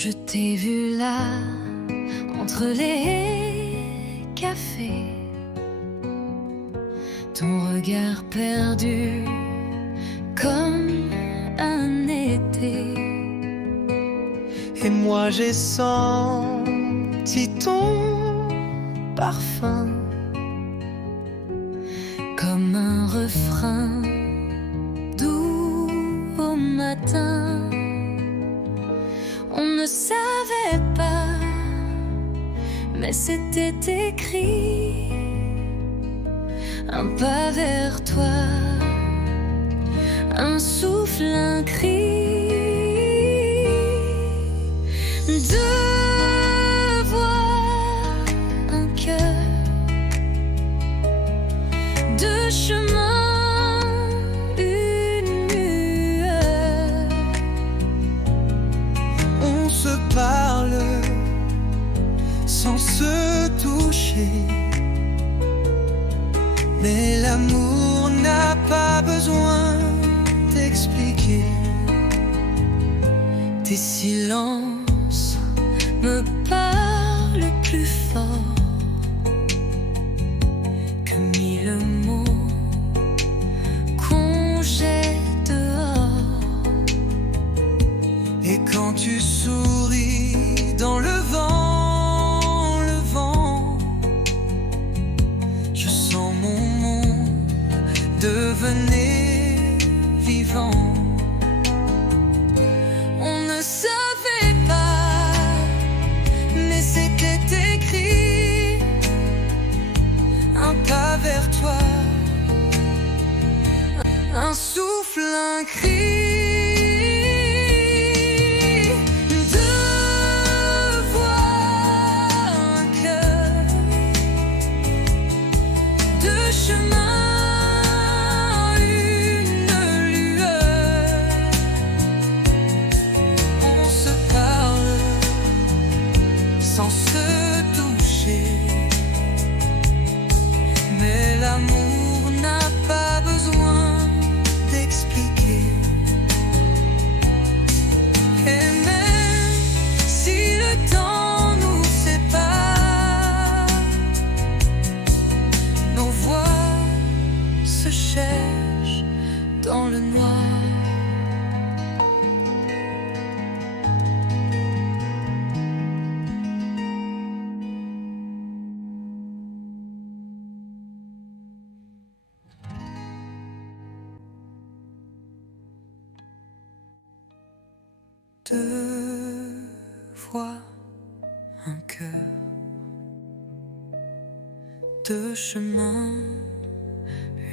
Je t'ai vu là, entre les cafés, ton regard perdu comme un été. Et moi j'ai senti ton parfum comme un refrain doux au matin. On ne savait pas, mais c'était écrit. Un pas vers toi, un souffle, un cri. Deux voix, un cœur, deux chemins, une lueur. On se parle sans se toucher, mais l'amour n'a pas besoin d'expliquer. Tes silences me parlent plus fort que mille mots qu'on jette dehors. Et quand tu souris dans le vent, je sens mon monde devenir vivant. On ne savait pas, mais c'était écrit. Un pas vers toi, Un souffle, un cri. Deux voix, un cœur, deux chemins, une lueur. on se parle sans se toucher, mais l'amour n'a pas besoin d'expliquer. Et même si le temps nous sépare, nos voix se cherchent dans le noir. Deux voix, un cœur, deux chemins,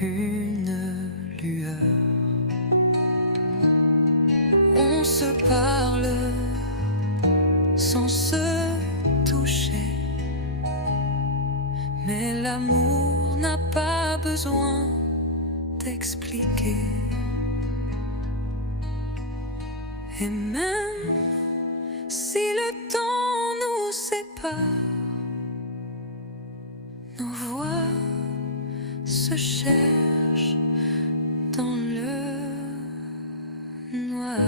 une lueur. On se parle sans se toucher, mais l'amour n'a pas besoin d'expliquer. Et même si le temps nous sépare, nos voix se cherchent dans le noir.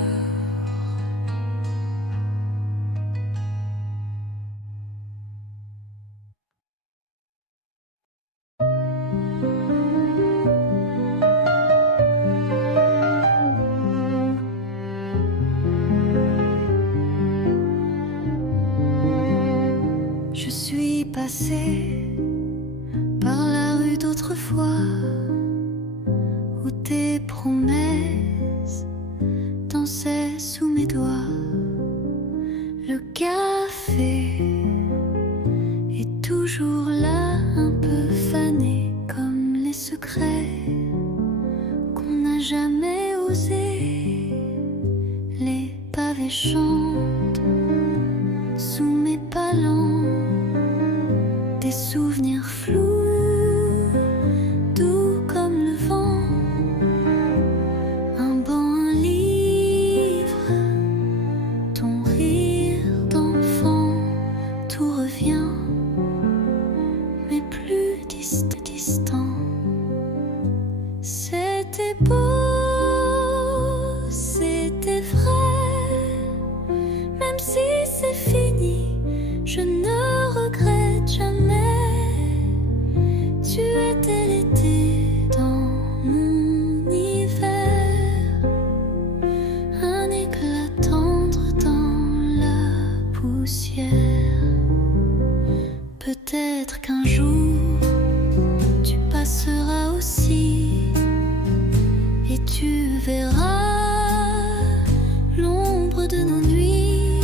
Je suis passée par la rue d'autrefois où tes promesses dansaient sous mes doigts. Le café est toujours là, un peu fané comme les secrets qu'on n'a jamais osé. Les pavés chantent sous mes palans, des souvenirs flous, doux comme le vent. Un banc, un livre, ton rire d'enfant, tout revient, mais plus distant. C'était beau, c'était vrai, même si verra l'ombre de nos nuits.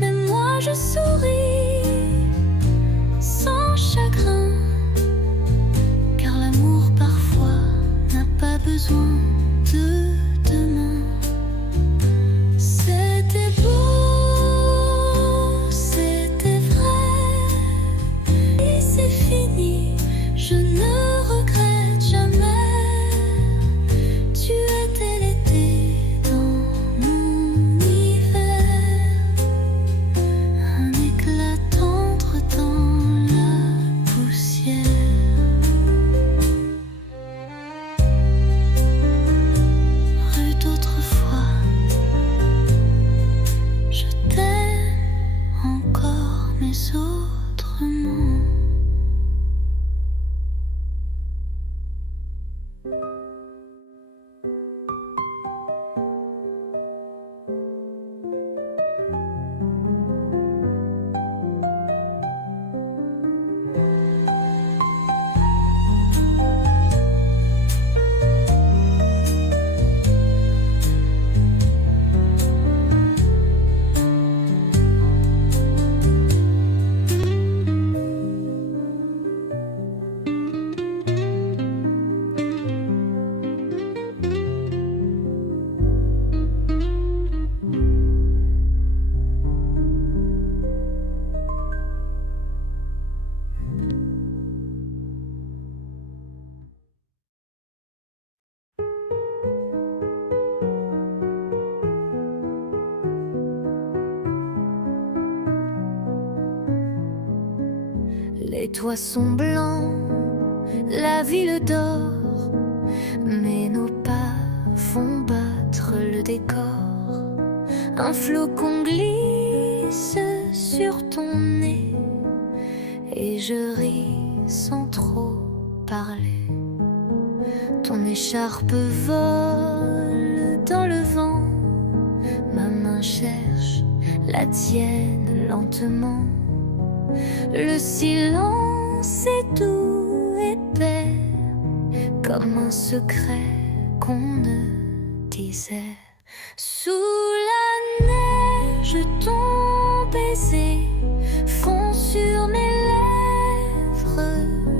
Mais moi je souris sans chagrin, car l'amour parfois n'a pas besoin de demain. C'était beau, c'était vrai, et c'est fini, je ne regrette jamais. Tu étais l'été dans mon hiver, un éclat tendre dans la poussière. Rue d'autrefois, je t'aime encore, mais autrement. Les toits sont blancs, la ville dort, mais nos pas font battre le décor. Un flocon glisse sur ton nez et je ris sans trop parler. Ton écharpe vole dans le vent, ma main cherche la tienne lentement. Le silence est doux, épais, comme un secret qu'on ne disait. Sous la neige, ton baiser fond sur mes lèvres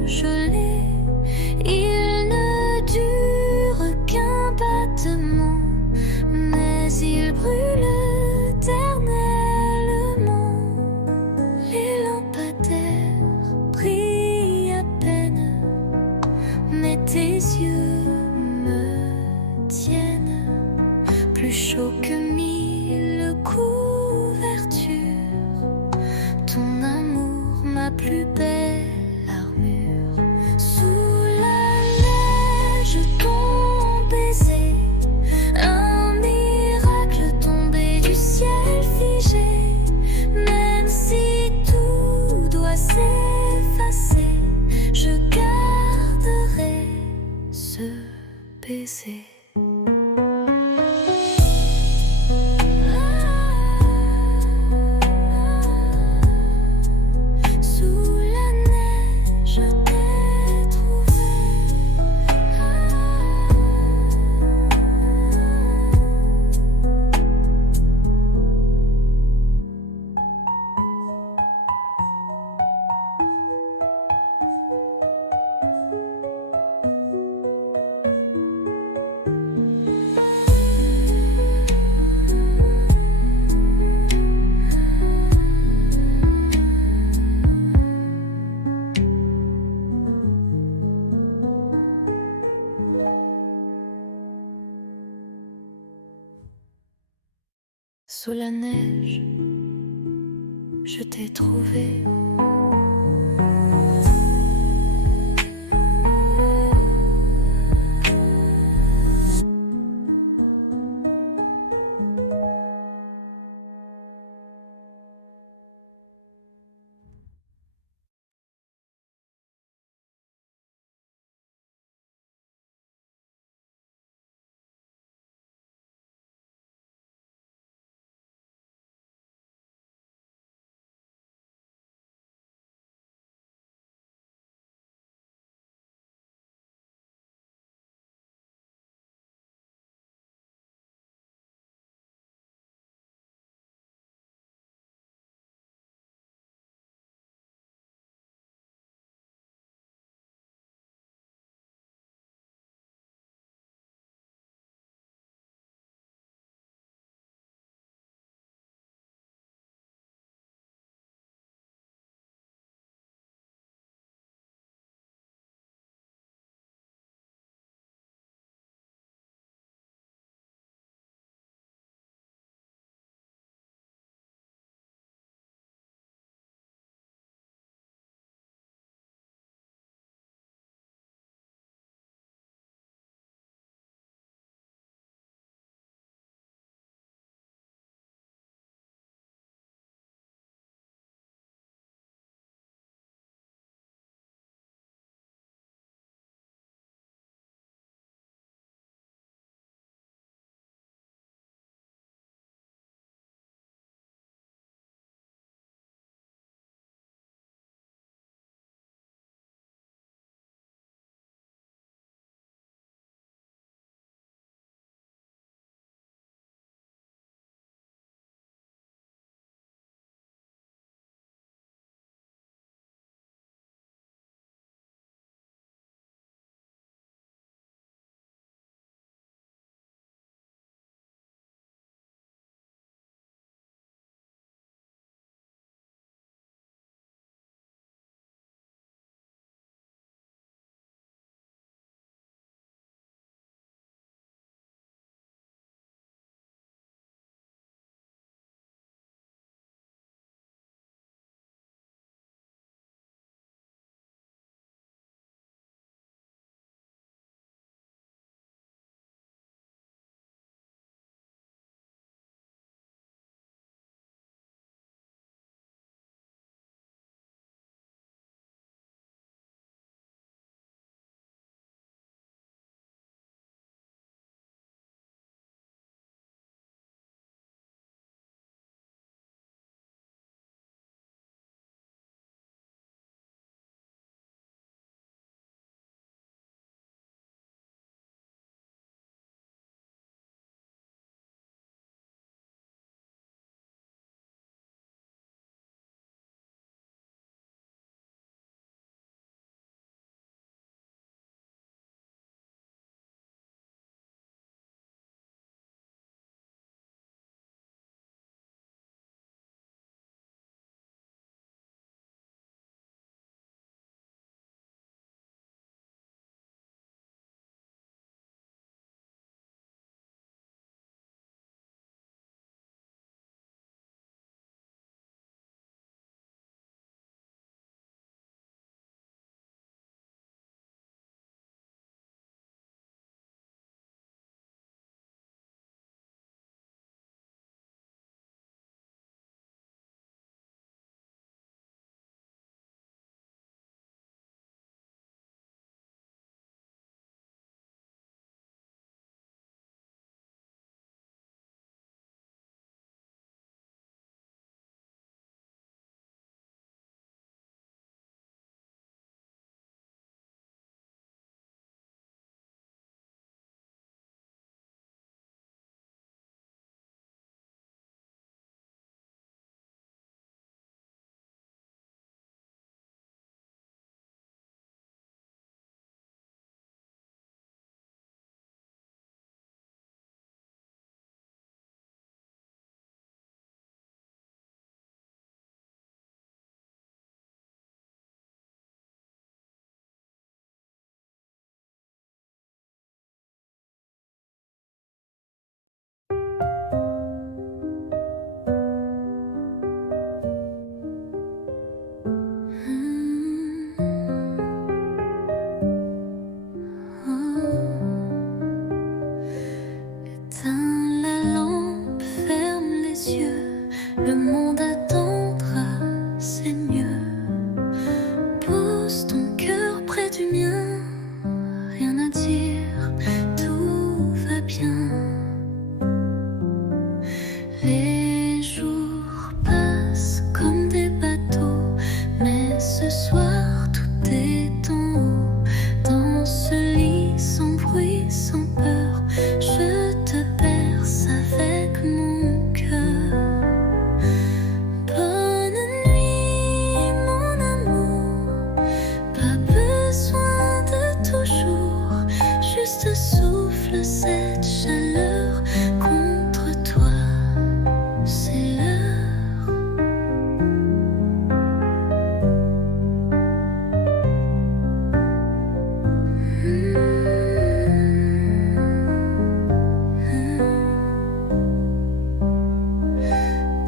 gelées. Il ne dure qu'un battement, mais il brûle éternellement. Les lampadaires brillent à peine, mais tes yeux me tiennent plus chaud que 1000 couvertures. Ton amour, ma plus belle armure. Sous la neige, ton baiser, un miracle tombé du ciel figé. Même si tout doit s'effacer, je garderai ce baiser. Sous la neige, je t'ai trouvé. Sous la neige, je t'ai trouvé. souffle cette chaleur contre toi. C'est l'heure.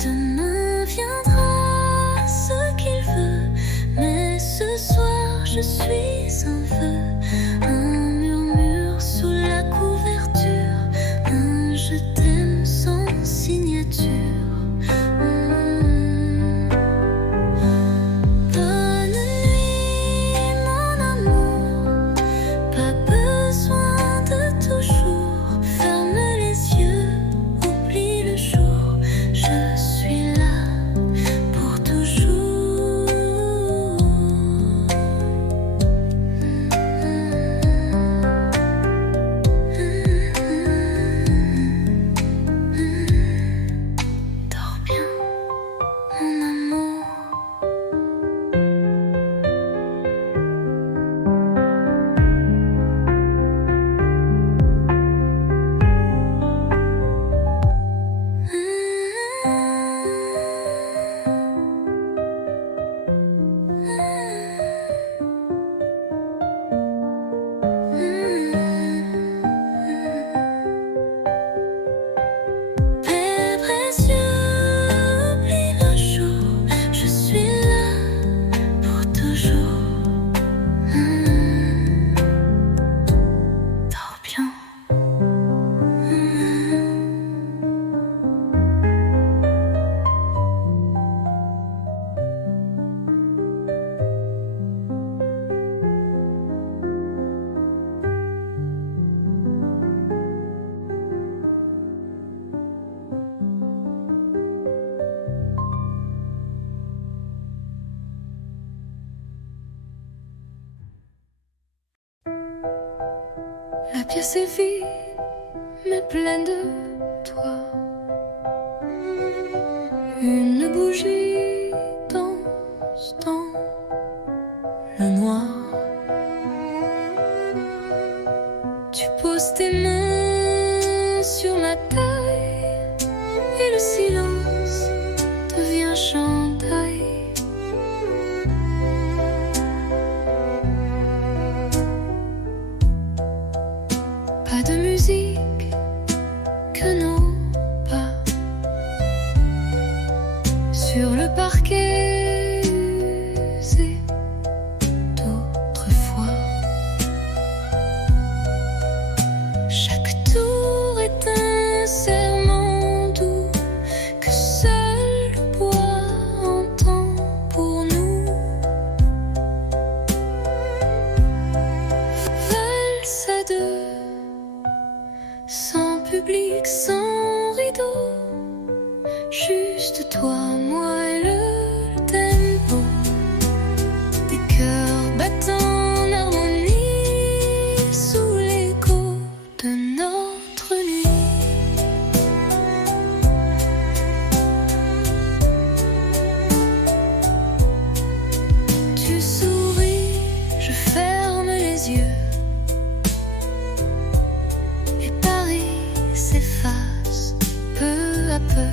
Demain viendra ce qu'il veut, mais ce soir je suis un feu, un murmure sous la couverture, un je t'aime sans signature. Bonne nuit mon amour, pas besoin de toujours. Ferme les yeux, oublie le jour, je suis là pour toujours. Dors bien, mon amour. Père précieux, oublie le jour, je suis là pour toujours. Dors bien. La pièce est vide, mais pleine de toi. Une bougie danse dans le noir. Tu poses tes mains sur ma taille et le silence devient chandail. Pas de musique que nos pas sur le parquet usé d'autrefois. Chaque tour est un serment doux que seul le bois entend pour nous. Valse à deux, sans public, sans rideau, juste toi, moi et le tempo. Des cœurs battant en harmonie sous l'écho de notre nuit. Tu souris, je ferme les yeux et Paris s'efface peu à peu.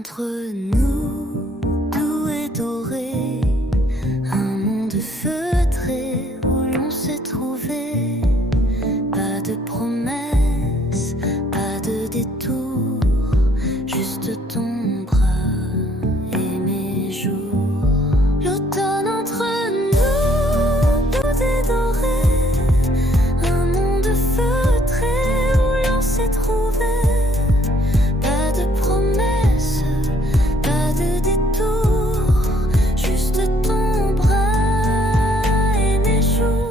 entre nous, doux et doré, un monde feutré où l'on s'est trouvé. Pas de promesses, pas de détour, juste ton bras et mes jours. L'automne entre nous, doux et doré, un monde feutré où l'on s'est trouvé. Pas de promesses, pas de détour, juste ton bras et mes jours.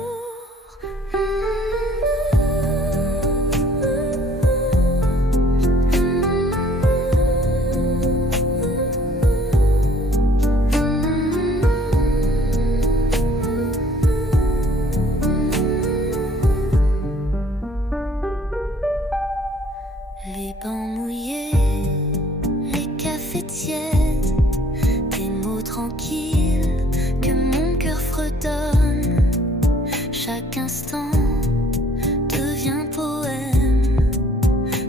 Les bancs mouillés, les cafés tièdes, des mots tranquilles que mon cœur fredonne. Chaque instant devient poème.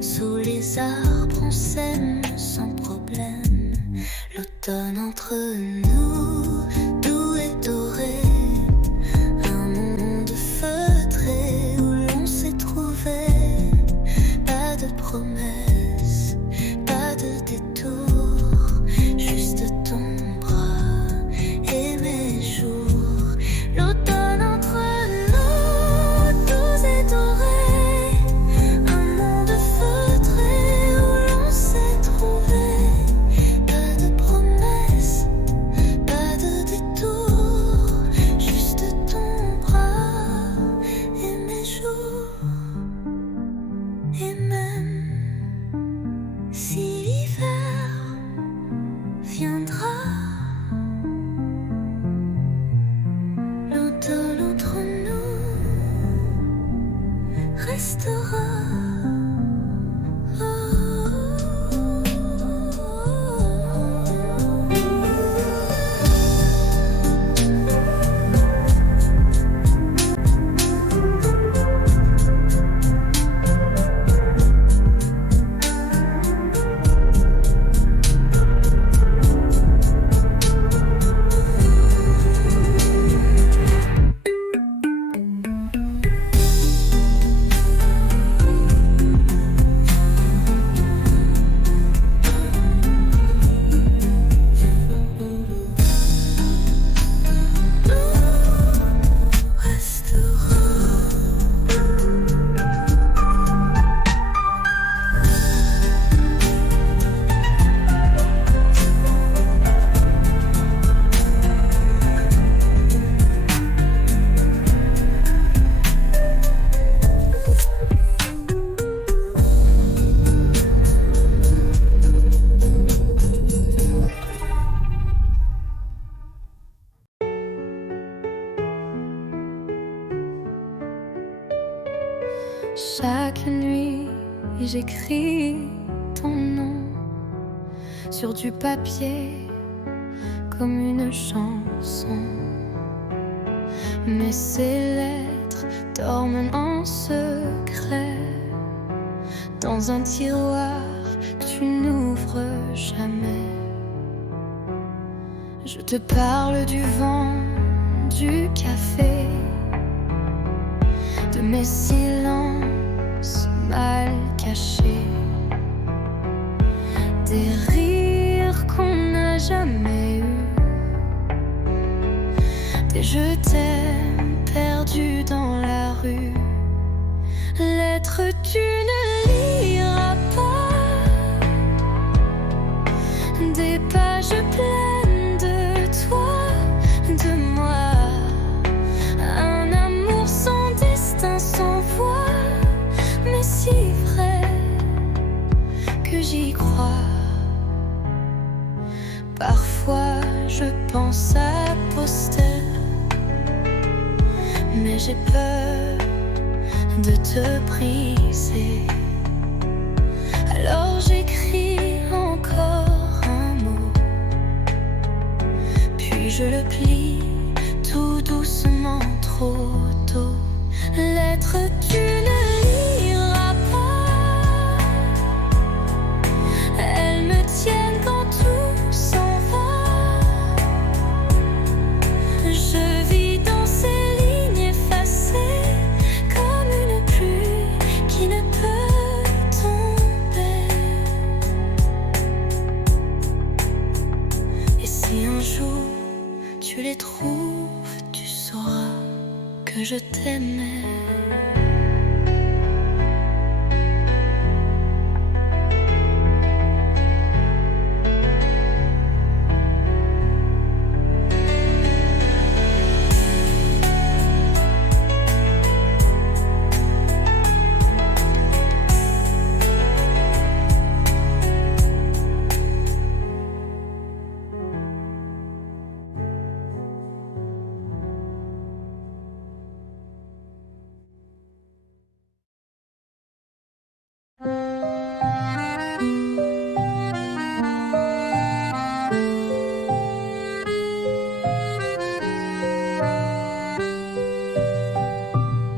Sous les arbres on s'aime sans problème. L'automne entre nous, doux et doré, un monde feutré où l'on s'est trouvé. Pas de promesses, pas de détour, juste ton bras et mes jours. L'automne entre nous, doux et doré, un monde feutré où l'on s'est trouvé. Pas de promesses, pas de détour, juste ton bras et mes jours. Et même si l'hiver viendra, l'automne entre nous restera. Chaque nuit, j'écris ton nom sur du papier comme une chanson. Mais ces lettres dorment en secret dans un tiroir que tu n'ouvres jamais. Je te parle du vent, du café, de mes silences mal cachés, des rires qu'on n'a jamais eus, des je t'aime perdus dans la rue. Lettres tu ne liras pas, des pages pleines de toi, de moi, un amour sans destin, sans voix, mais si vrai que j'y crois. Parfois je pense à poster, mais j'ai peur de te briser. Alors j'écris encore un mot, puis je le plie tout doucement, trop tôt. Lettre tu ne liras pas, elles me tiennent quand tu les trouves, tu sauras que je t'aimais.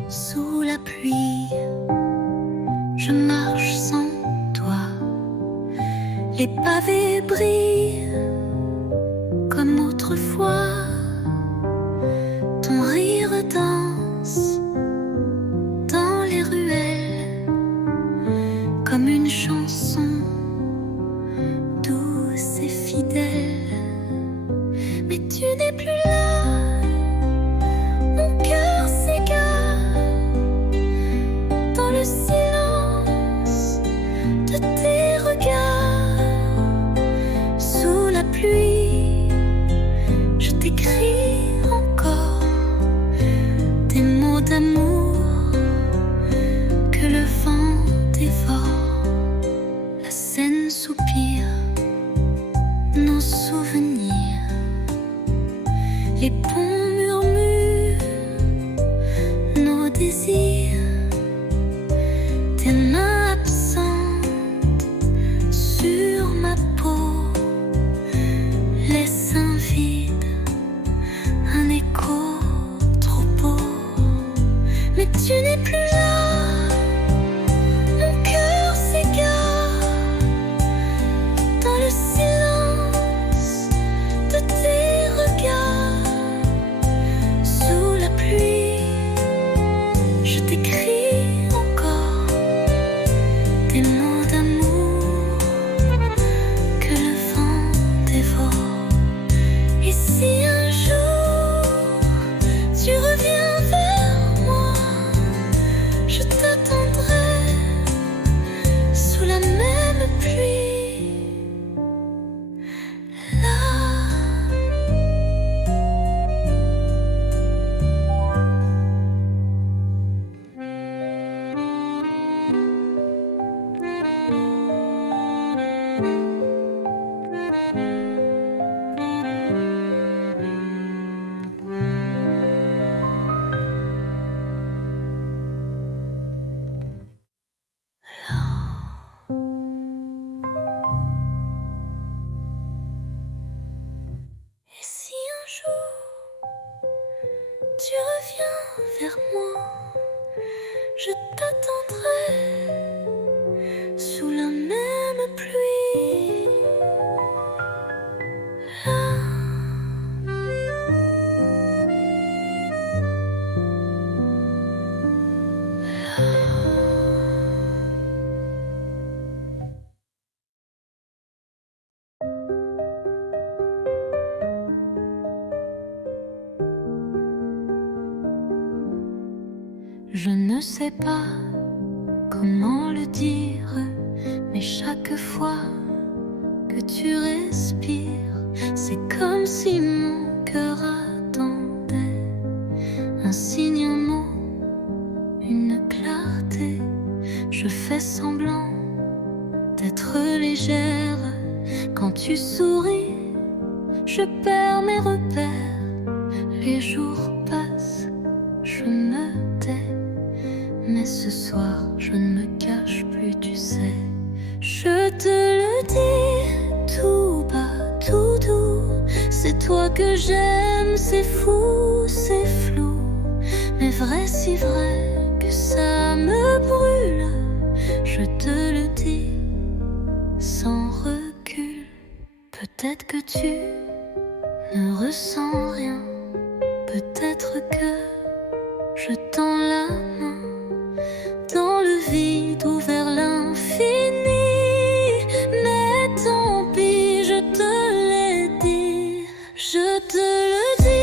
Sous la pluie, je marche sans toi. Les pavés brillent comme autrefois. Ton rire danse dans les ruelles comme une chanson douce et fidèle. Mais tu n'es plus là, mon cœur s'égare dans le silence de tes regards. Sous la pluie, je t'écris encore des mots d'amour que le vent dévore. La Seine soupire nos souvenirs, les ponts murmurent nos désirs. Tes mains absentes sur ma peau laissent un vide, un écho trop beau. Mais tu n'es plus là, mon cœur s'égare dans le silence de tes regards. Sous la pluie, je t'écris encore des mots d'amour que le vent dévore. Et si un jour tu reviens vers moi, je t'attendrai sous la même pluie. Là. Et si un jour tu reviens vers moi, je t'attendrai sous la même pluie. Là. Je ne sais pas comment le dire, mais chaque fois que tu respires, c'est comme si mon cœur attendait un signe, un mot, une clarté. Je fais semblant d'être légère. Quand tu souris, je perds mes repères. Les jours passent, je me tais. Mais ce soir, je ne me cache plus, tu sais. Je te le dis tout bas, tout doux. C'est toi que j'aime, c'est fou, c'est flou. Mais vrai, si vrai que ça me brûle. Je te le dis sans recul. Peut-être que tu ne ressens rien. Peut-être que je tends la main dans le vide ou vers l'infini. Mais tant pis, je te l'ai dit, je te le dis.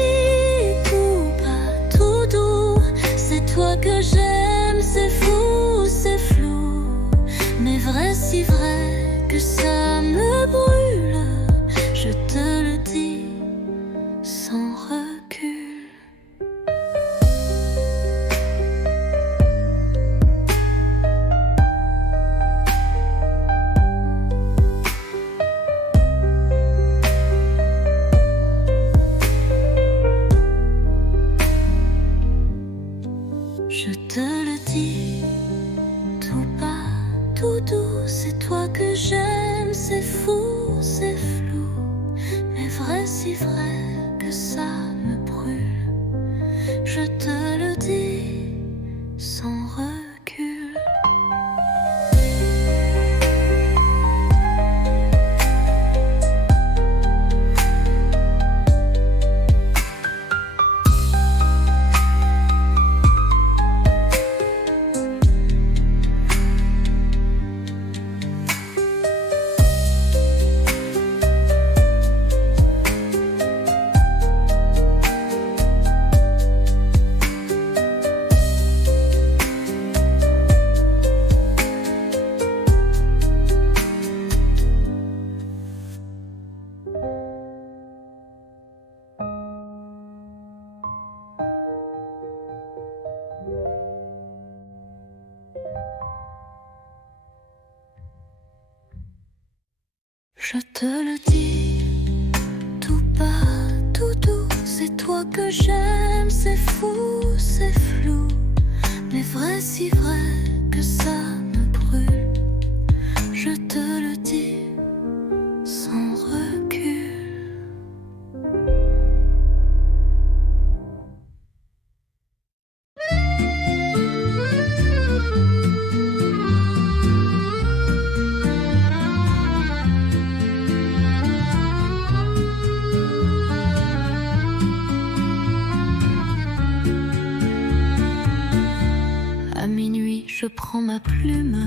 si vrai que ça me brûle. Je te le dis sans recul. Je te le dis, tout bas, tout doux, c'est toi que j'aime, c'est fou, c'est flou, mais vrai, si vrai que ça me brûle. Je te le dis sans recul. À minuit, je prends ma plume.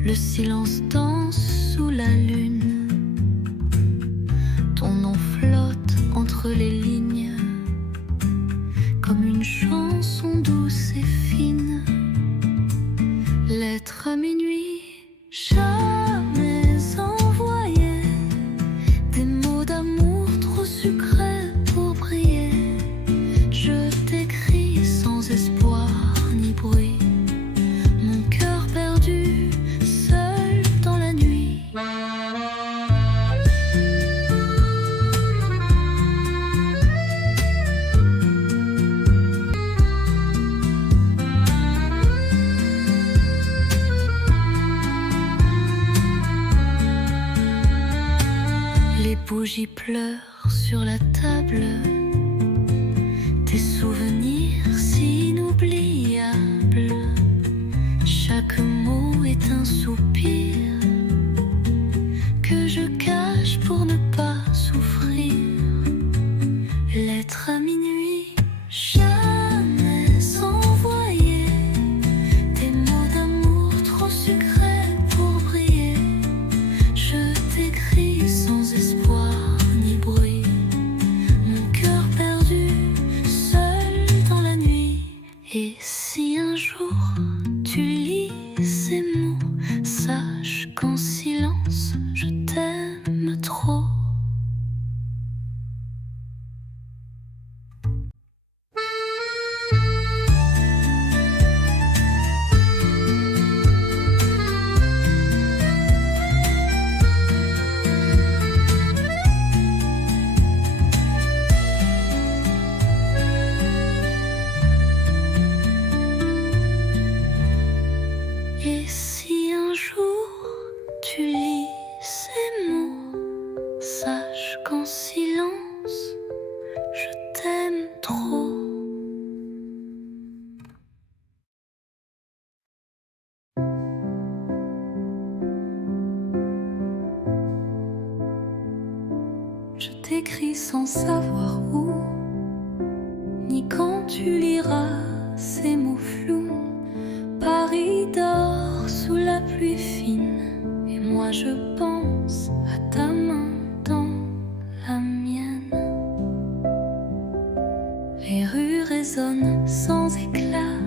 Le silence danse sous la lune. Ton nom flotte entre les lignes, comme une chanson douce et fine. Lettre à minuit, jamais envoyée. Des mots d'amour trop sucrés pour briller. Je t'écris sans espoir ni bruit. Mon cœur perdu, seul dans la nuit. Les bougies pleurent sur la table. Tes souvenirs si inoubliables. Chaque mot est un soupir que je cache pour ne pas souffrir. Lettre à minuit, jamais envoyée. Des mots d'amour trop sucrés pour briller. Je t'écris sans espoir ni bruit. Mon cœur perdu, seul dans la nuit. Et si un jour tu lis ces mots, sache qu'en silence je t'aime trop. Et si un jour tu lis ces mots, sache qu'en silence je t'aime trop. Je t'écris sans savoir où, ni quand tu liras ces mots flous. Paris dort sous la pluie fine, et moi je pense à ta main dans la mienne. Les rues résonnent sans éclat,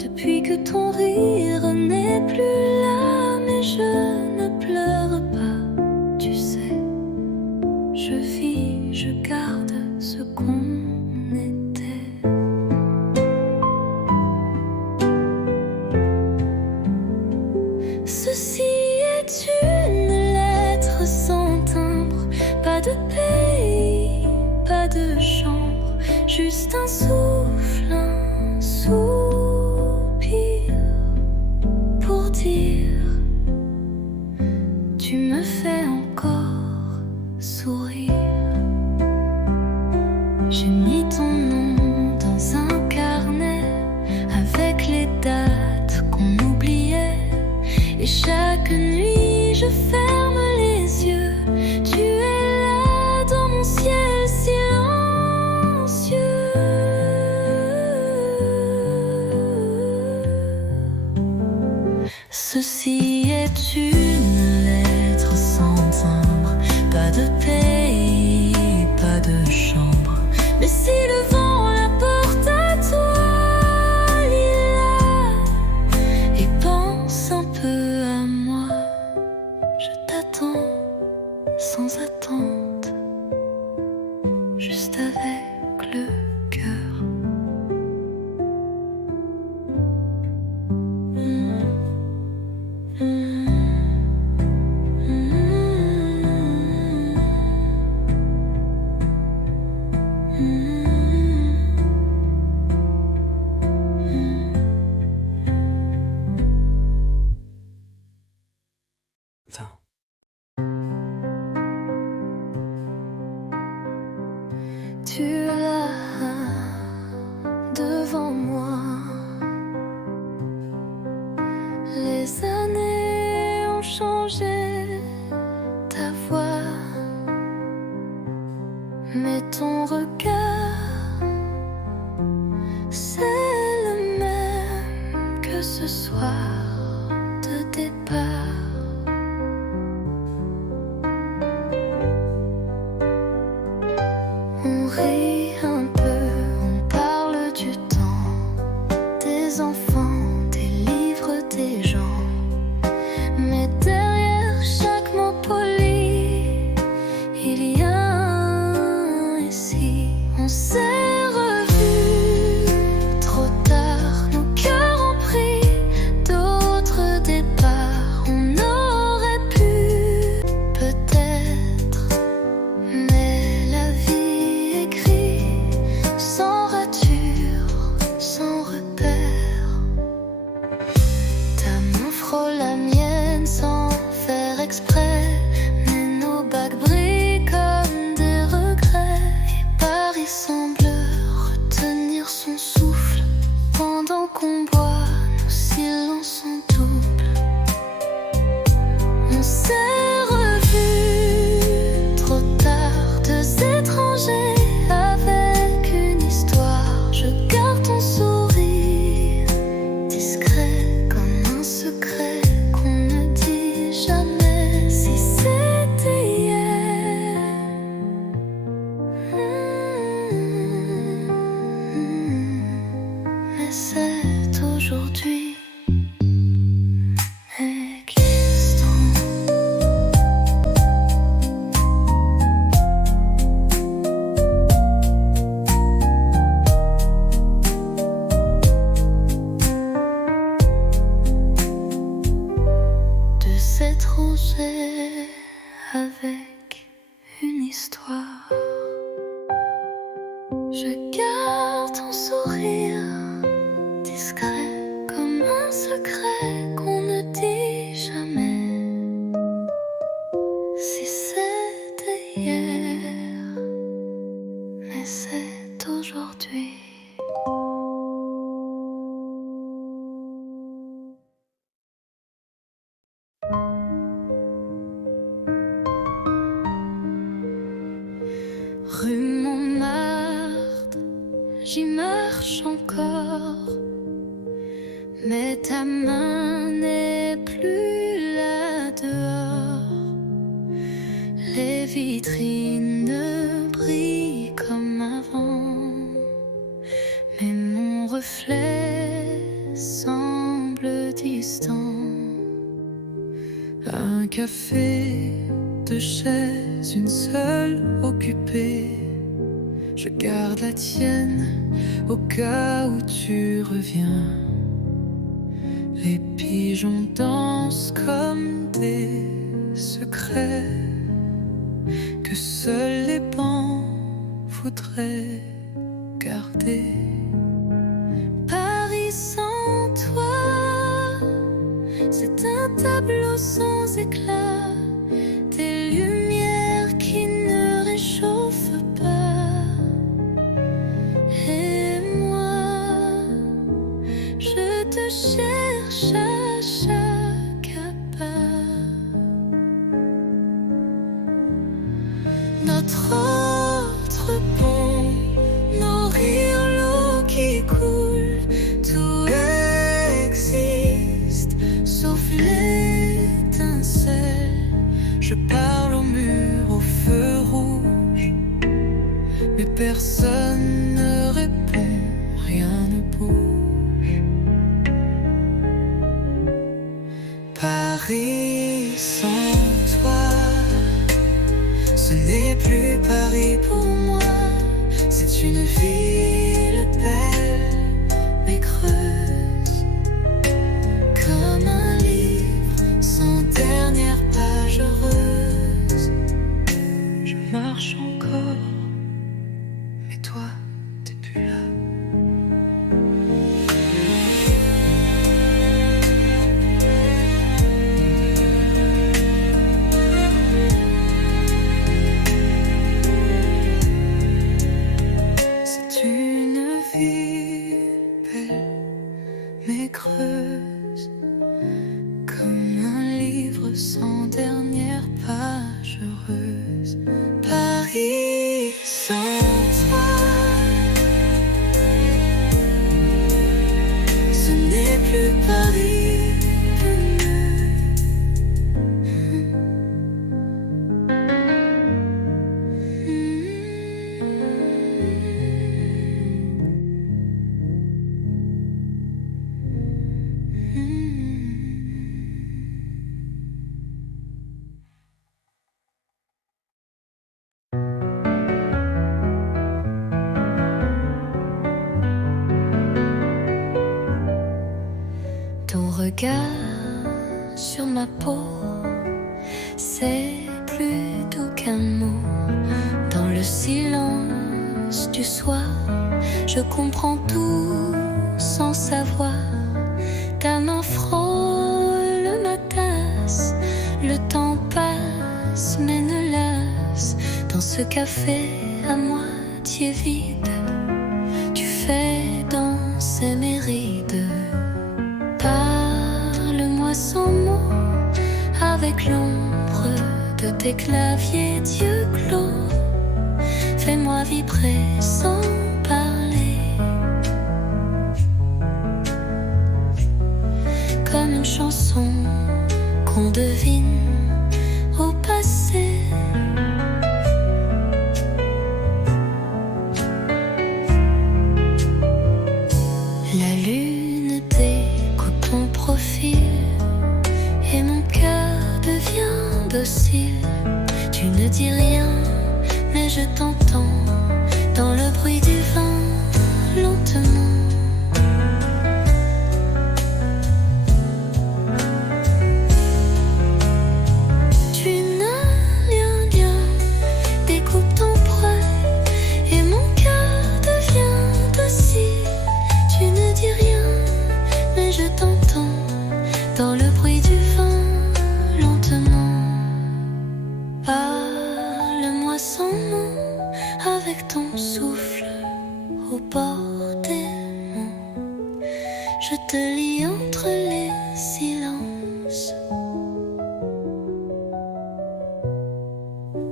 depuis que ton rire n'est plus là. Mais je ne pleure pas, tu sais. Je vis, je garde ce qu'on était. Ceci est une lettre sans timbre, pas de pays, pas de chambre, juste un souffle, un soupir pour dire tu me fais encore sourire. sans attente, juste avec le cœur. Tu es là devant moi. Les années ont changé ta voix, mais ton regard, c'est le même que ce soir de départ. On rit un peu, on parle du temps, des enfants, des livres, des gens. Mais derrière chaque mot poli, il y a un ici. On s'est revus trop tard, nos cœurs ont pris d'autres départs. On aurait pu peut-être, mais la vie écrit sans rature, sans repère. Ta main frôle la mienne sans faire exprès, mais nos bagues brillent comme des regrets. Et Paris semble retenir son souffle pendant qu'on boit, nos silences en double. On s'est revus trop tard, deux étrangers avec une histoire. Je garde ton sourire discret comme un secret qu'on ne dit jamais. Si c'était hier, mais c'est aujourd'hui existant. De s'étranger avec une histoire. Je garde ton sourire discret comme un secret qu'on ne dit jamais. Si c'était hier, mais c'est aujourd'hui. Rue Montmartre, j'y marche encore, mais ta main n'est plus là dehors. Les vitrines brillent comme avant, mais mon reflet semble distant. Un café, deux chaises, une seule occupée. Je garde la tienne au cas où tu reviens. Les pigeons dansent comme des secrets que seuls les bancs voudraient garder. Paris sans toi, c'est un tableau sans éclat, des lumières qui ne réchauffent pas. Et moi, je te cherche à chaque pas. Notre autre pont, nos rires, l'eau qui coule, tout existe, sauf l'étincelle. Je parle au mur, au feu rouge, mais personne ne répond, rien ne bouge. Paris sans toi, Ce n'est plus Paris pour moi, c'est une ville belle mais creuse, comme un livre sans dernière page heureuse. Je marche encore, mais toi, t'es plus là. C'est une ville belle mais creuse, comme un livre sans dernière page heureuse. Paris sans toi, ce n'est plus Paris. Ton regard sur ma peau, c'est plus doux qu'un mot. Dans le silence du soir, je comprends tout sans savoir. Ta main frôle ma tasse, le temps passe mais ne lasse. Dans ce café à moitié vide, tu fais danser mes rides. Parle-moi sans mots, avec l'ombre de tes claviers d'yeux clos. Fais-moi vibrer sans parler, comme une chanson qu'on devine au passé. La lune découpe ton profil et mon cœur devient docile. Tu ne dis rien, mais je t'entends dans le bruit du vent, lentement. Tu n'as rien, découpe ton poil et mon cœur devient docile. Tu ne dis rien, mais je t'entends dans le bruit du vent, lentement. Parle-moi sans mots, avec ton souffle au bord des mots. Je te lis entre les silences,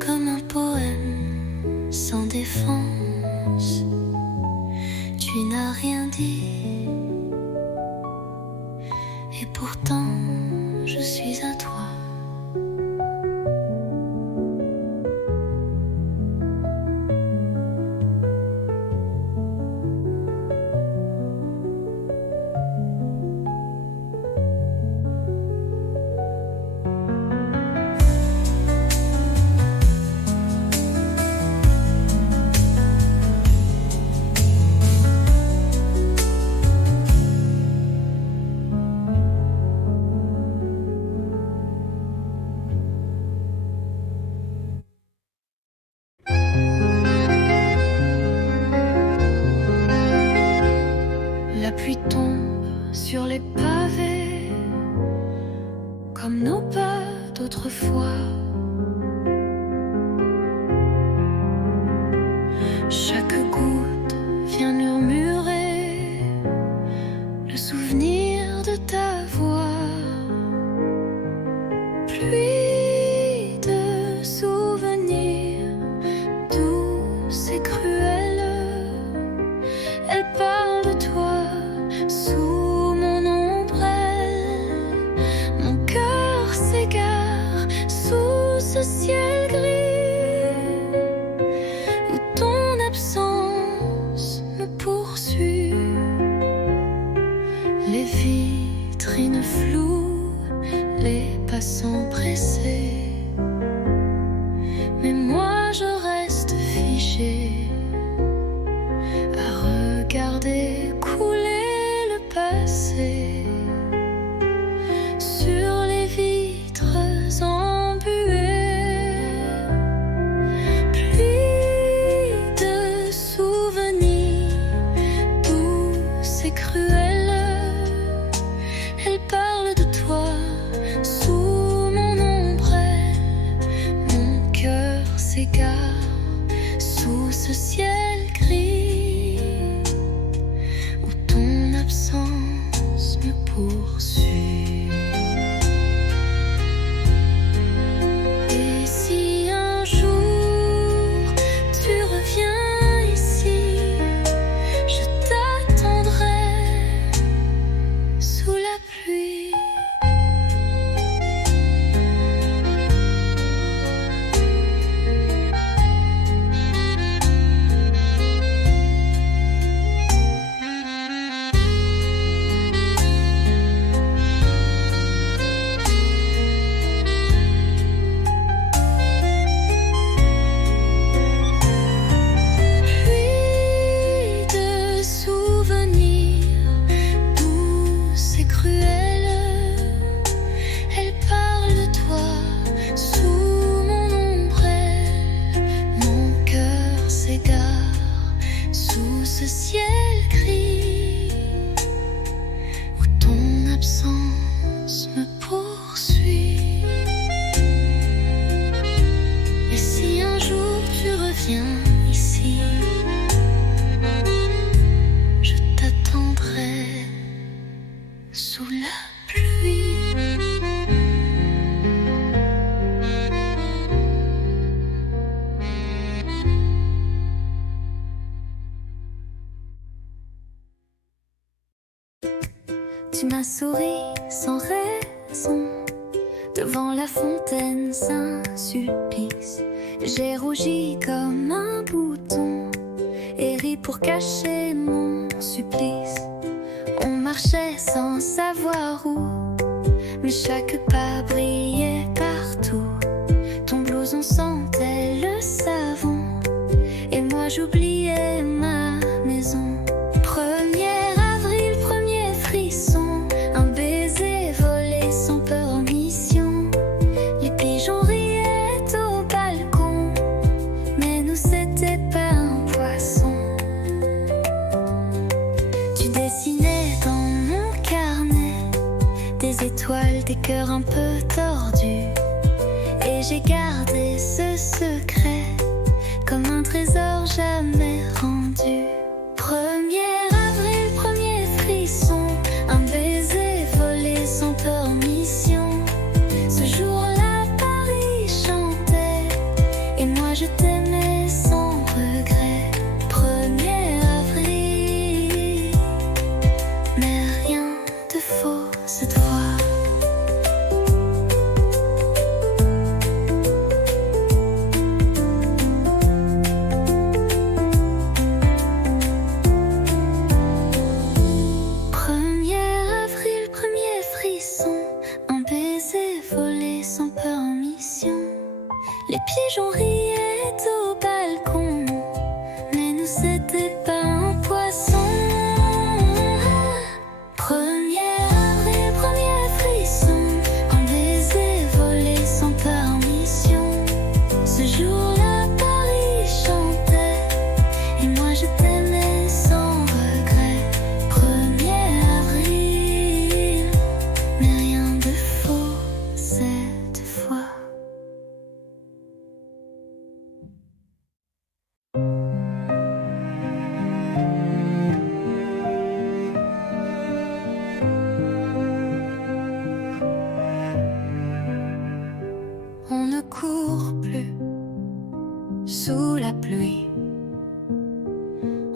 comme un poème sans défense. Tu n'as rien dit, et pourtant je suis à toi. La pluie tombe sur les pavés, comme nos pas d'autrefois. Chaque goutte vient murmurer le souvenir de ta voix. Pluie de souvenirs douce et cruelle, elle parle de toi sous mon ombrelle. Mon cœur s'égare sous ce ciel gris où ton absence me poursuit. Les vitrines floues, les passants pressés, mais moi s'égare sous ce ciel gris où ton absence me poursuit. Et si un jour tu reviens ici, je t'attendrai sous la pluie. Sous la pluie. Tu m'as souri sans raison devant la fontaine Saint-Sulpice. J'ai rougi comme un bouton et ri pour cacher mon supplice. On marchait sans savoir où, mais chaque pas brillait partout. Ton blouson sentait le savon, et moi j'oubliais ma maison. 1er avril, premier frisson, un baiser volé sans peur en mission. Les pigeons riaient au balcon, mais nous c'était pas un poisson. Tu dessinais dans mon carnet des étoiles, des cœurs un peu tordus, et j'ai gardé ce secret comme un trésor jamais rendu. 1er avril, premier frisson, un baiser volé sans peur en mission. Ce jour-là Paris chantait, et moi je t'aimais sans regret. 1er avril, mais rien de faux cette fois. Les pigeons riaient au balcon, mais nous c'était pas un poisson. 1er avril, premier frisson, un baiser volé sans permission. Ce jour-là Paris chantait, et moi je t'aimais sans regret. 1er avril, mais rien de faux cette fois. On ne court plus sous la pluie.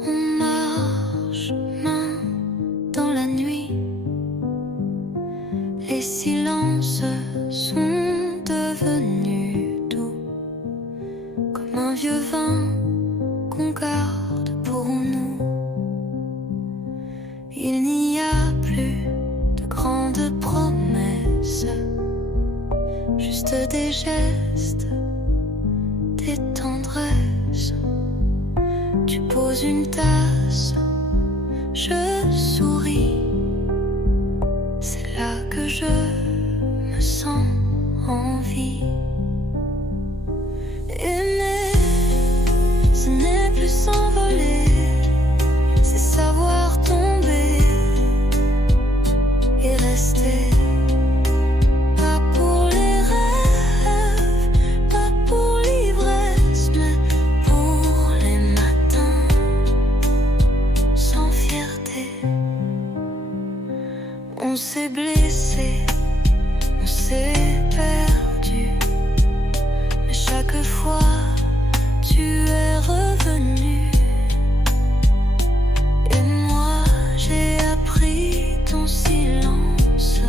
On marche main dans la nuit. Les silences sont devenus doux, comme un vieux vin qu'on garde pour nous. Il n'y a plus de grandes promesses, juste des gestes, des tendresses. Tu poses une tasse, je souris. C'est là que je me sens en vie. Aimer, ce n'est plus s'envoler, c'est savoir tomber et rester. Pas pour les rêves, pas pour l'ivresse. chaque fois tu es revenu. Et moi j'ai appris ton silence,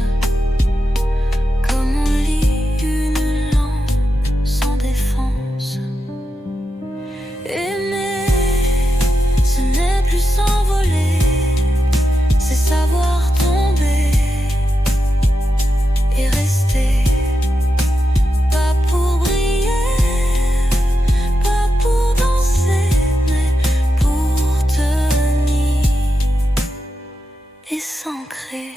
comme on lit une langue sans défense. Aimer, ce n'est plus s'envoler, c'est savoir tomber et rester. Pas pour briller, pas pour danser, mais pour tenir et s'ancrer.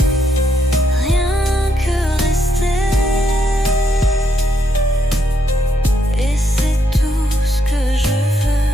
Rien que rester, et c'est tout ce que je veux.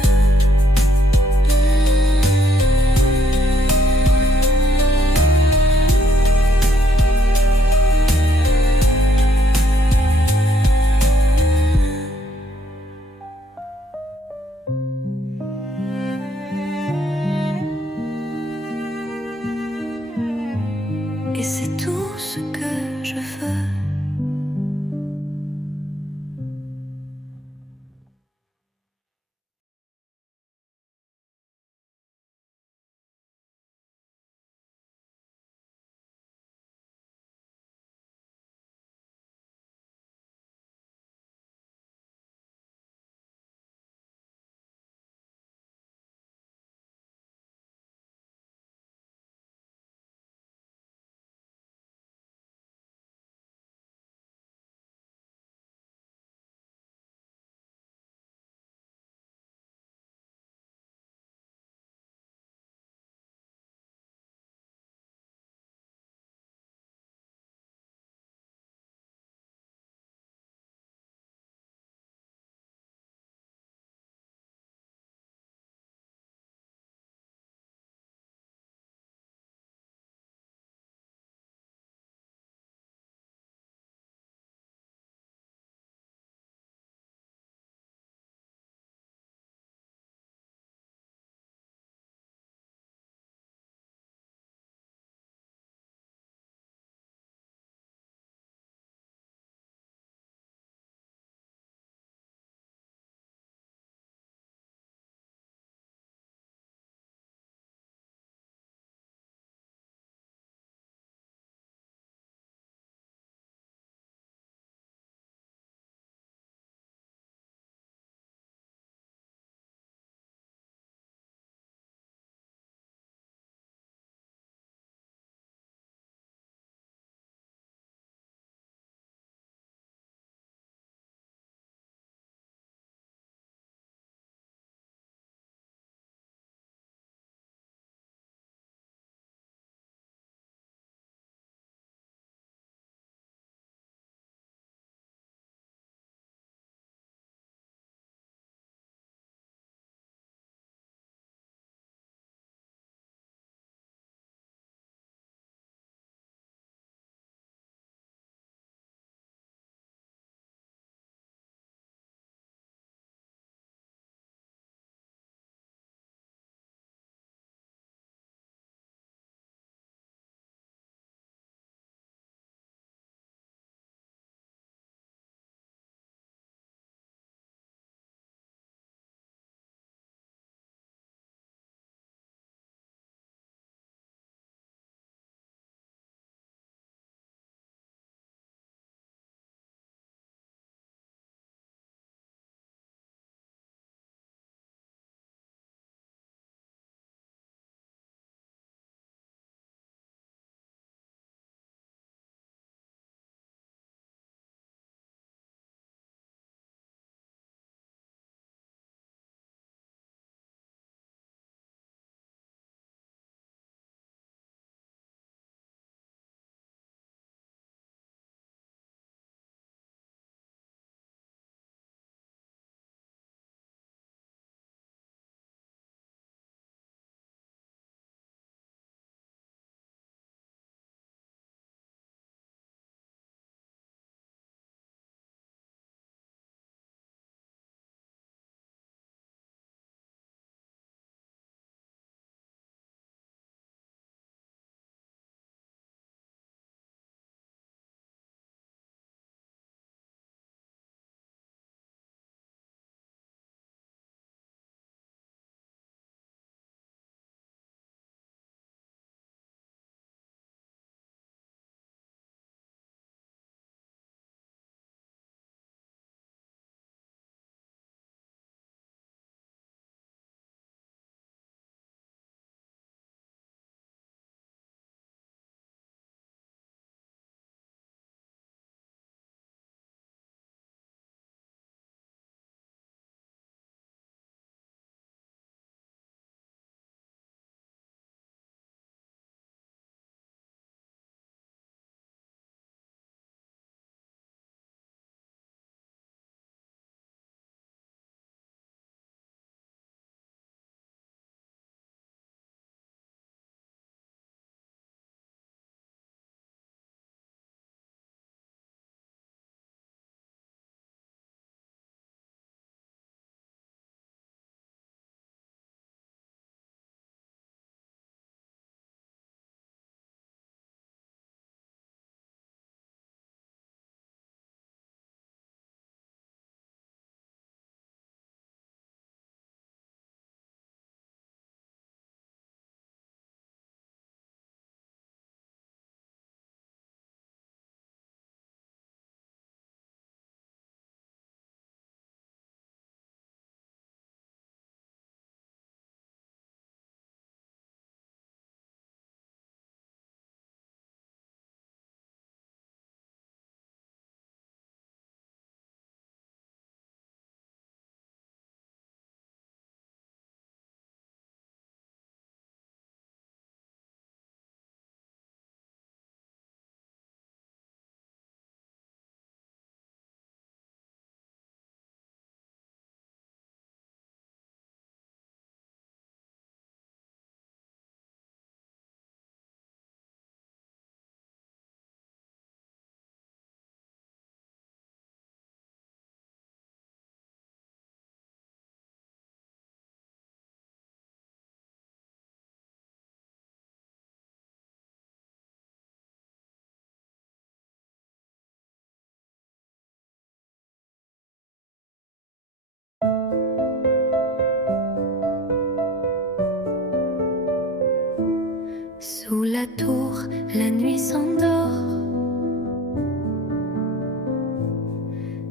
Sous la tour, la nuit s'endort.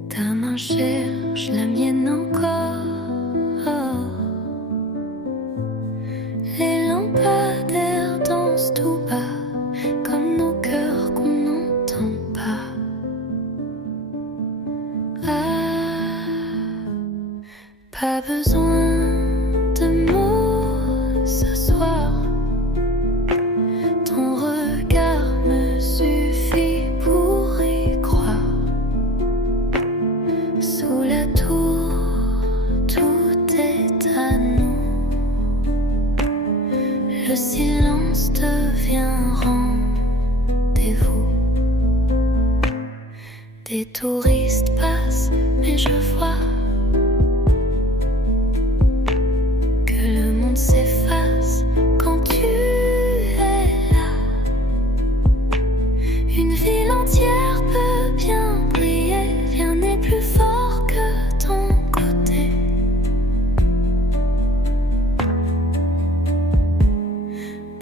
Ta main cherche la mienne encore. Les lampadaires dansent tout bas, comme nos cœurs qu'on n'entend pas. Pas besoin de mots ce soir. Ton regard me suffit pour y croire. Sous la tour, tout est à nous. Le silence devient rendez-vous. Des touristes passent, mais je vois s'efface quand tu es là. Une ville entière peut bien briller, rien n'est plus fort que ton côté.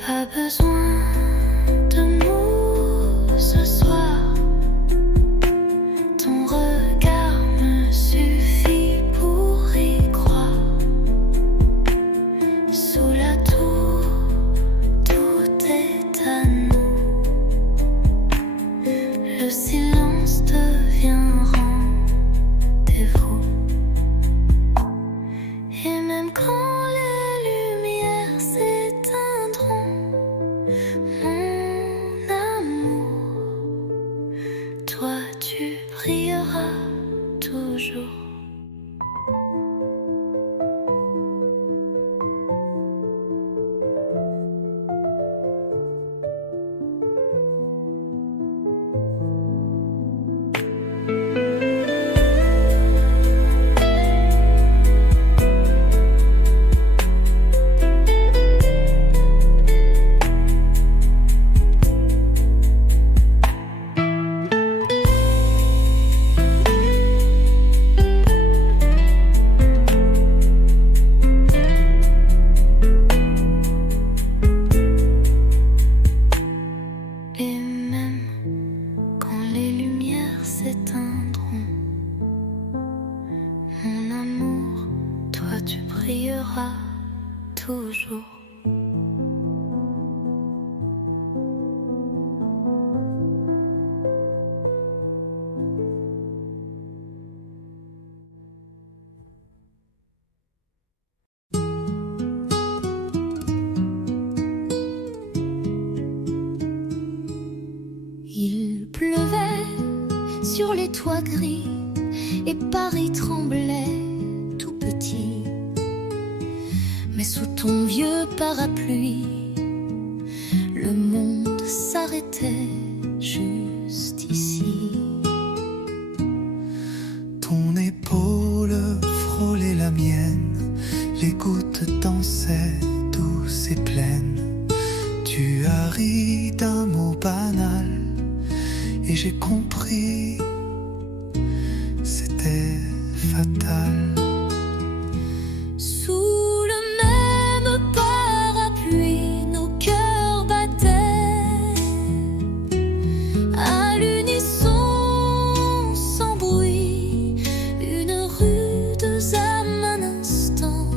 Pas besoin de mots ce soir. Ton regard me suffit pour y croire. Sous la tour, tout est à nous. Le silence devient rendez-vous. Et même quand les lumières s'éteindront, mon amour, toi tu brilleras toujours. Mon amour, toi tu brilleras toujours. Il pleuvait sur les toits gris et Paris tremblait tout petit. Mais sous ton vieux parapluie, le monde s'arrêtait juste ici. Ton épaule frôlait la mienne, les gouttes dansaient douces et pleines. Tu as ri d'un mot banal et j'ai compris, c'était fatal. Sous le même parapluie, nos cœurs battaient à l'unisson, sans bruit, une rude âme un instant,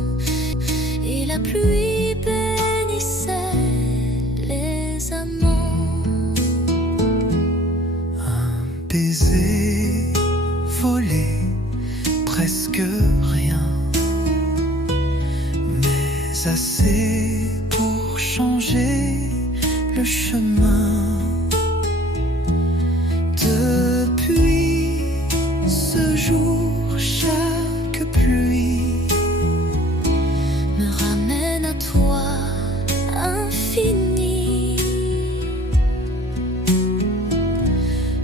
et la pluie bénissait les amants. Un baiser volé, presque rien, mais assez pour changer le chemin. Depuis ce jour, chaque pluie Me ramène à toi, infini.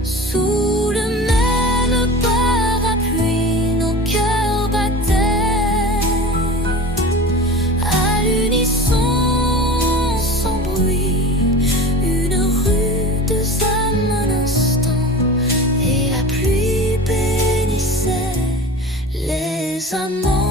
Sous le même parapluie, nos cœurs battaient à l'unisson, sans bruit, une rude âme un instant, et la pluie bénissait les amants.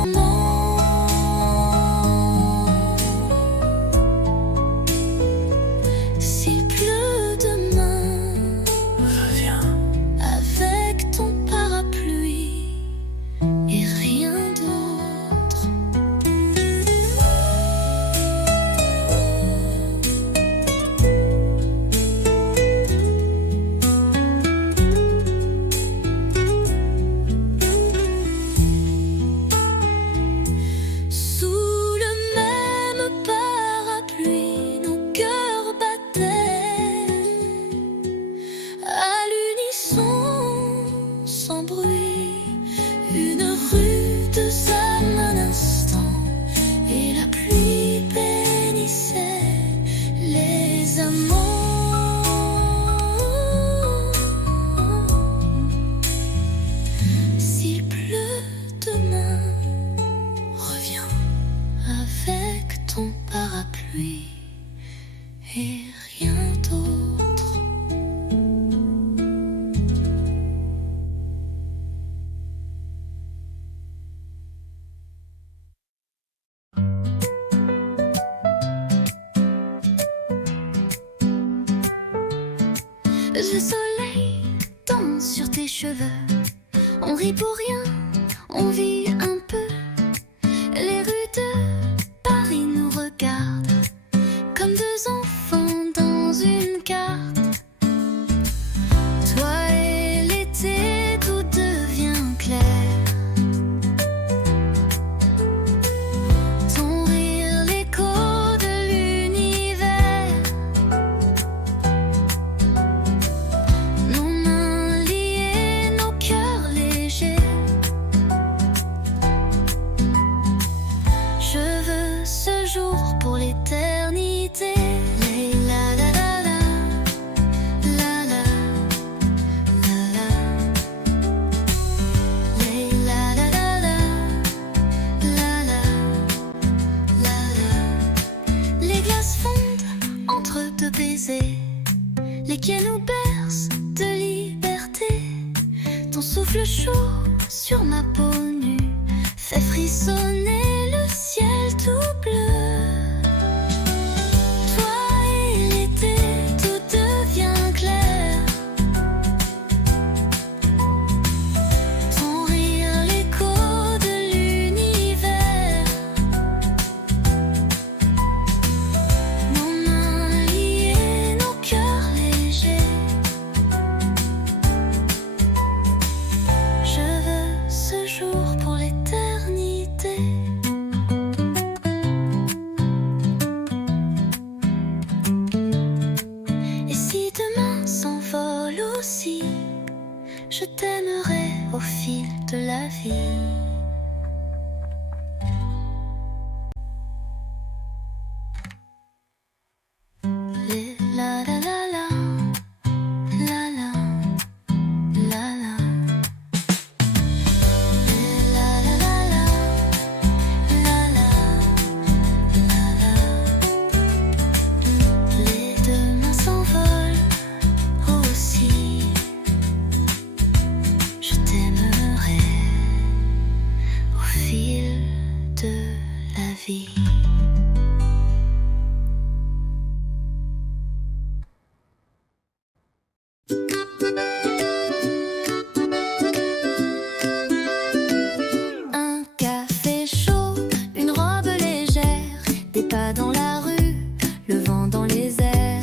Le soleil danse sur tes cheveux. On rit pour rien, on vit un peu. Les rues de Paris nous regardent comme deux enfants dans une carte. Toi et l'été, tout devient clair. Ton rire, l'écho de l'univers. Nos mains liées, nos cœurs légers. Je veux ce jour pour l'éternité. La la la la, la la, la la, la la la la, la la, la la. Les glaces fondent entre deux baisers. Les quais nous bercent de liberté. Ton souffle chaud sur ma peau nue fait frissonner le ciel tout bleu. Toi et l'été, tout devient clair. Ton rire, l'écho de l'univers. Nos mains liées, nos cœurs légers. Je veux ce jour pour l'éternité. Et si demain s'envole aussi, je t'aimerai au fil de la vie. Les la la la la, la la, la la. Les la la la la, la la, la la. Les demain s'envolent aussi. Je t'aimerai au fil de la vie. Un café chaud, une robe légère, des pas dans la rue, le vent dans les airs.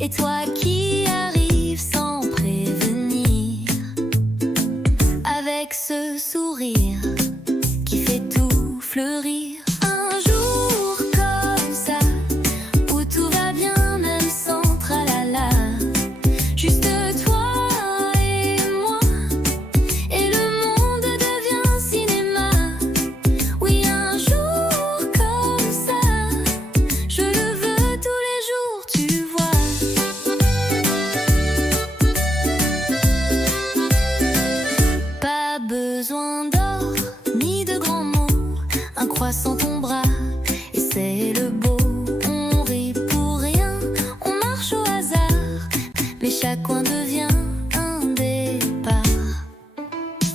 Et toi qui arrives sans prévenir, avec ce sourire qui fait tout fleurir. Un jour comme ça, où tout va bien même sans tralala. Juste toi et moi, et le monde devient cinéma. Oui, un jour comme ça, je le veux tous les jours, tu vois. Pas besoin d'or ni de grands mots, un croissant ton bras et c'est le beau. On rit pour rien, on marche au hasard, mais chaque coin devient un départ.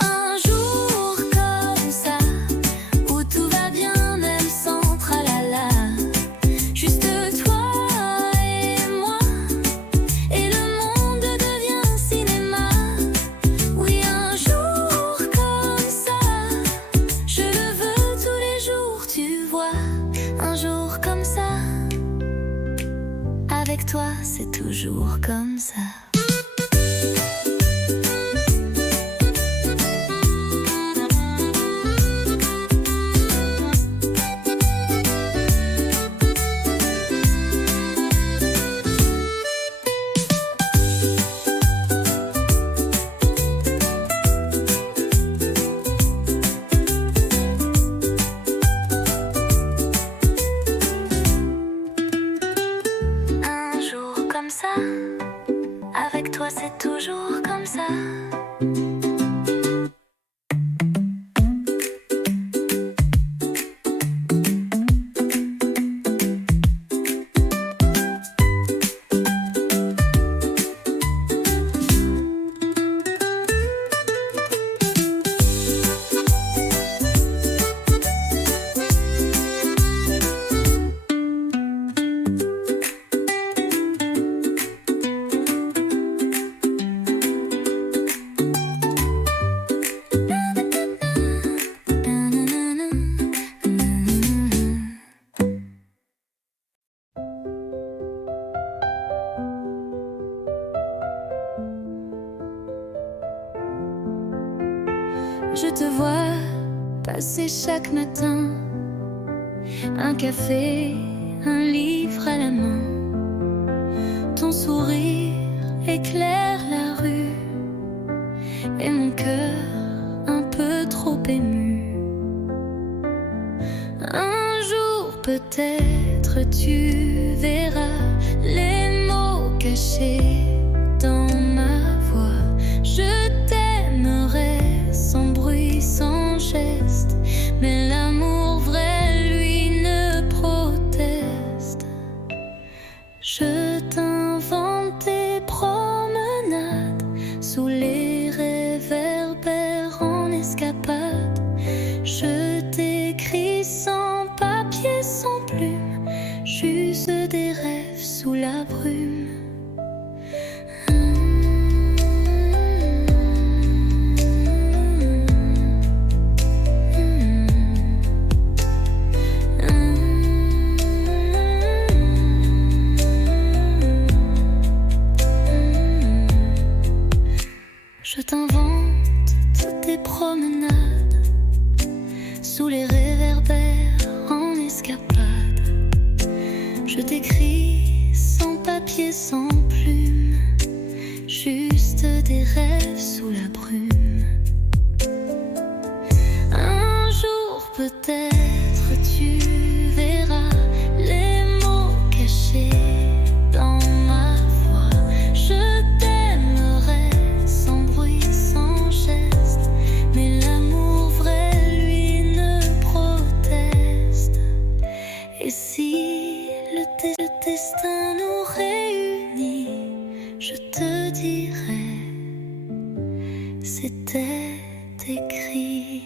Un jour comme ça, où tout va bien même sans tralala. Juste toi et moi, et le monde devient cinéma. Oui, un jour comme ça, je le veux tous les jours, tu vois. Un jour comme ça, avec toi c'est toujours comme ça. Un jour comme ça, passer chaque matin. Un café, un livre à la main. Ton sourire éclaire la rue et mon cœur un peu trop ému. Un jour peut-être tu verras les mots cachés dans ma voix. Je t'aimerai sans bruit, sans geste, mais l'amour vrai, lui, ne proteste. Je t'invente des promenades sous les réverbères en escapade. Je t'écris sans papier, sans plume, juste des rêves sous la brume. Je t'invente toutes tes promenades sous les réverbères en escapade. Je t'écris sans papier, sans plume, juste des rêves sous la brume. Un jour peut-être tu verras les mots cachés dans ma voix. Je t'aimerai sans bruit, sans geste, mais l'amour vrai, lui, ne proteste. Et si le destin nous réunit, je te dirai, c'était écrit.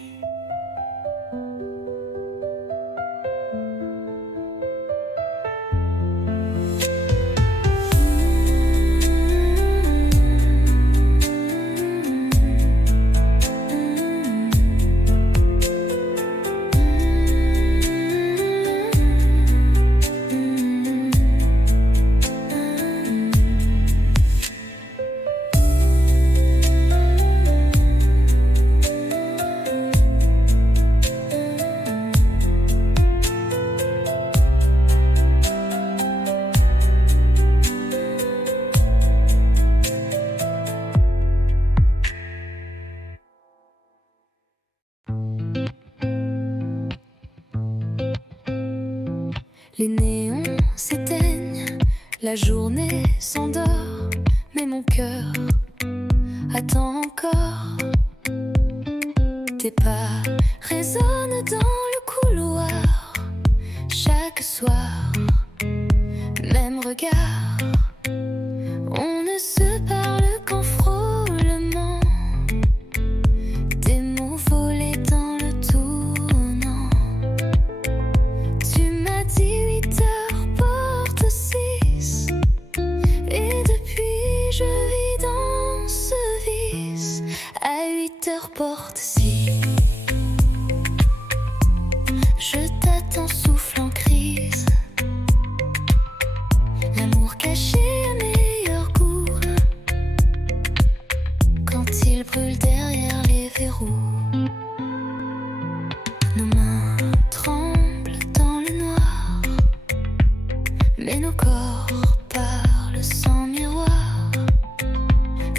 Les néons s'éteignent, la journée s'endort, mais mon cœur attend encore. Tes pas résonnent dans le couloir, chaque soir, même regard. On ne se parle qu'en frôlement, des mots volés dans le tournant. Tu m'as dit 8 heures, porte 6, et depuis je vis dans ce vice. À 8 heures, porte 6, je t'attends, souffle en crise. L'amour caché à meilleur goût, quand il brûle derrière les verrous. Nos mains tremblent dans le noir, mais nos corps parlent sans miroir.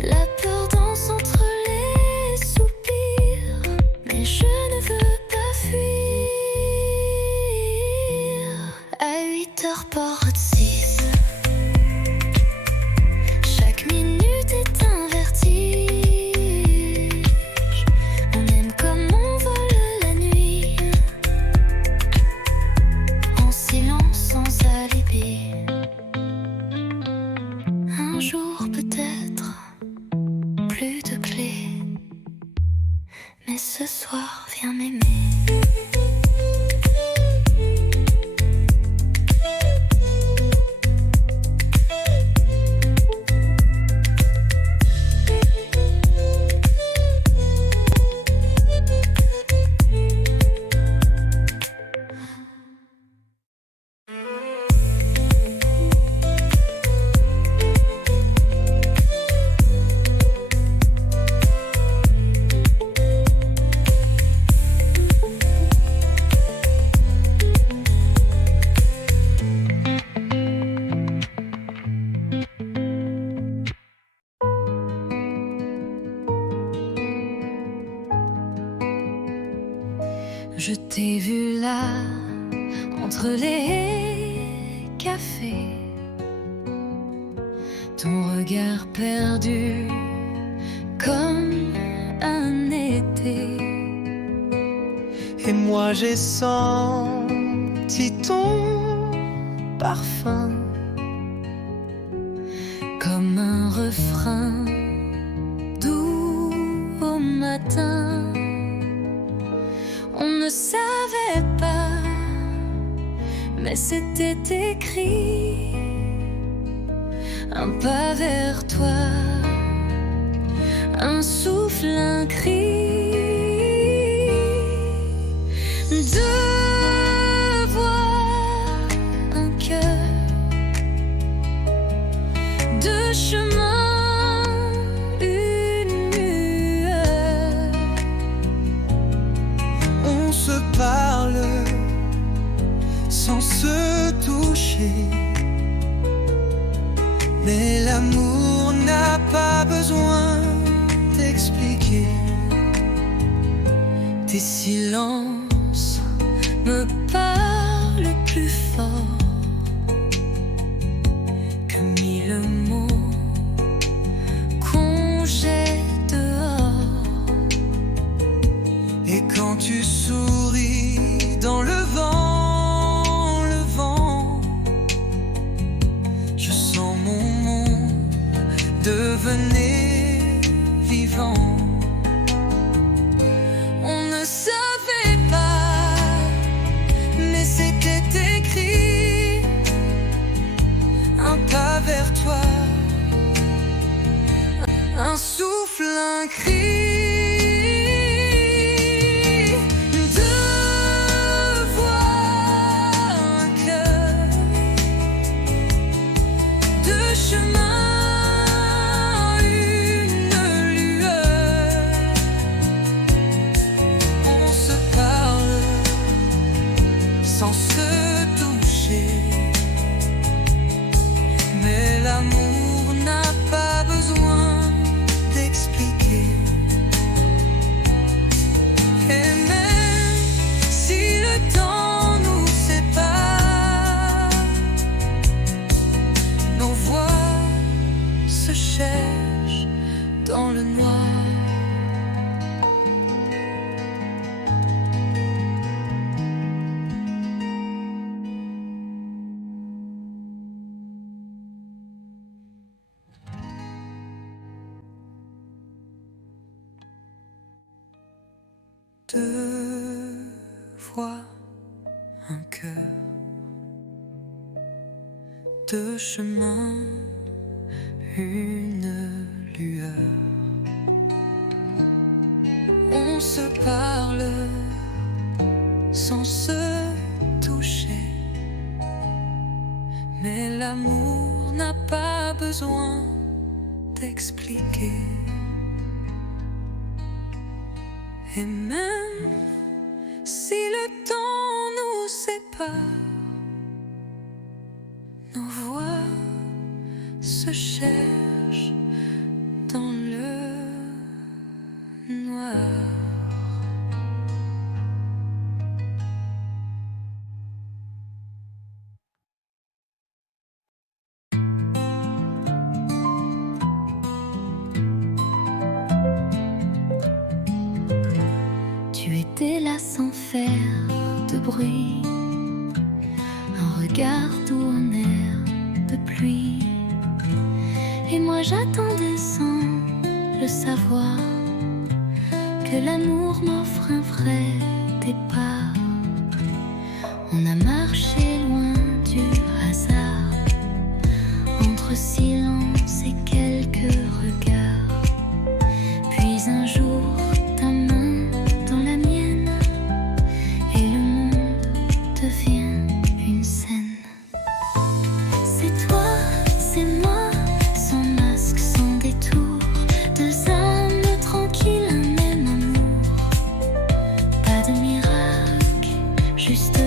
La peur danse entre les soupirs, mais je ne veux pas fuir. Je t'ai vu là, entre les cafés, ton regard perdu comme un été. Et moi j'ai senti ton parfum comme un refrain doux au matin. On ne savait pas, mais c'était écrit. Un pas vers toi, un souffle, un cri. Deux voix, un cœur, deux chemins, une lueur. On se parle sans se toucher, mais l'amour n'a pas besoin d'expliquer. Tes silences me parlent plus fort que mille mots qu'on jette dehors. Et quand tu souris dans le vent, je sens mon monde devenir vivant. On ne savait pas, mais c'était écrit. Un pas vers toi, Un souffle, un cri. Deux voix, un cœur, deux chemins, une lueur. on se parle sans se toucher, mais l'amour n'a pas besoin d'expliquer. Et même si le temps nous sépare, nos voix se cherchent dans le noir. Deux voix, un cœur, deux chemins, une lueur. On se parle sans se toucher, mais l'amour n'a pas besoin d'expliquer. Et même si le temps nous sépare, nos voix se cherchent dans le noir. Tu étais là sans faire de bruit, un regard doux, un air de pluie. Et moi j'attendais sans le savoir que l'amour m'offre un vrai départ. On a marché loin du hasard, entre silence et quelques regards. Puis un jour ta main dans la mienne, et le monde devient une scène. C'est toi, c'est moi, sans masque, sans détour, deux âmes tranquilles, un même amour. Pas de miracle, juste